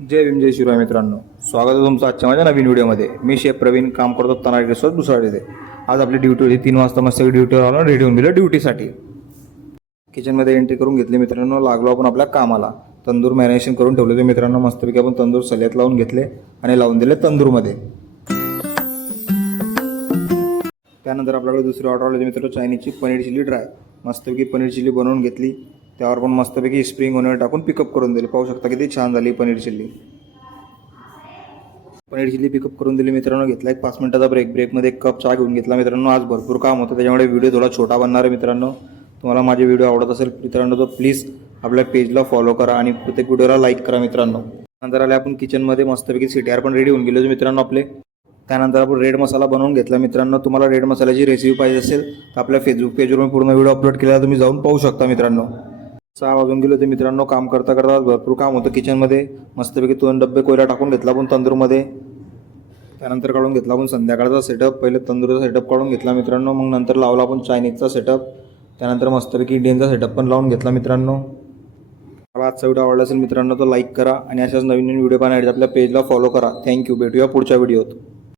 जय भीम जय शिवराय मित्रांनो, स्वागत आहे तुमचं आजच्या माझ्या नवीन व्हिडिओमध्ये। मी शेफ प्रवीण, काम करतो तनारी रिसॉर्ट दुसरा तिथे। आज आपली ड्युटी होती 3 वाजता, मस्त ड्युटीवर आलो, रेडी होऊन गेलो ड्युटीसाठी। किचनमध्ये एंट्री करून घेतली मित्रांनो, लागलो आपण आपल्या कामाला। तंदूर मॅरिनेशन करून ठेवले होते मित्रांनो, मस्तपैकी आपण तंदूर सल्यात लावून घेतले आणि लावून दिले तंदूरमध्ये। त्यानंतर आपल्याकडे दुसरी ऑर्डर आली होती मित्रांनो, चायनीजची पनीर चिली ड्राय। मस्तपैकी पनीर चिली बनवून घेतली, त्यावर पण मस्तपैकी स्प्रिंग ओनियन टाकून पिकअप करून दिले। पाहू शकता किती छान झाली paneer chilli. Paneer chilli pickup करून दिली मित्रांनो। घेतला एक 5 मिनिटाचा ब्रेकमध्ये एक कप चहा घेऊन घेतला मित्रांनो। आज भरपूर काम होतं, त्याच्यामुळे व्हिडिओ थोडा छोटा बनणार आहे मित्रांनो। तुम्हाला माझे व्हिडिओ आवडत असेल मित्रांनो तर प्लीज आपल्या पेजला फॉलो करा आणि प्रत्येक व्हिडिओला लाईक करा मित्रांनो। नंतर आले आपण किचनमध्ये, मस्तपैकी सीटीआर पण रेडी होऊन गेले मित्रांनो आपले। त्यानंतर आपण रेड मसाला बनवून घेतला मित्रांनो। तुम्हाला रेड मसाल्याची रेसिपी पाहिजे असेल तर आपल्या फेसबुक पेजवर मी पूर्ण व्हिडिओ अपलोड केलेला, तुम्ही जाऊन पाहू शकता मित्रांनो। 6 वाजून गेले होते मित्रांनो। काम करता करता भरपूर काम होतं किचनमध्ये। मस्तपैकी 2 डब्बे कोयला टाकून घेतला आपण तंदूरमध्ये। त्यानंतर काढून घेतला आपण संध्याकाळचा सेटअप। पहिले तंदूरचा सेटअप काढून घेतला मित्रांनो, मग नंतर लावला आपण चायनीजचा सेटअप। त्यानंतर मस्तपैकी इंडियनचा सेटअप पण लावून घेतला मित्रांनो। आजचा व्हिडिओ आवडला असेल मित्रांनो तर लाईक करा आणि अशाच नवीन व्हिडिओ पाहण्यासाठी आपल्या पेजला फॉलो करा। थँक्यू, भेटूया पुढच्या व्हिडिओत।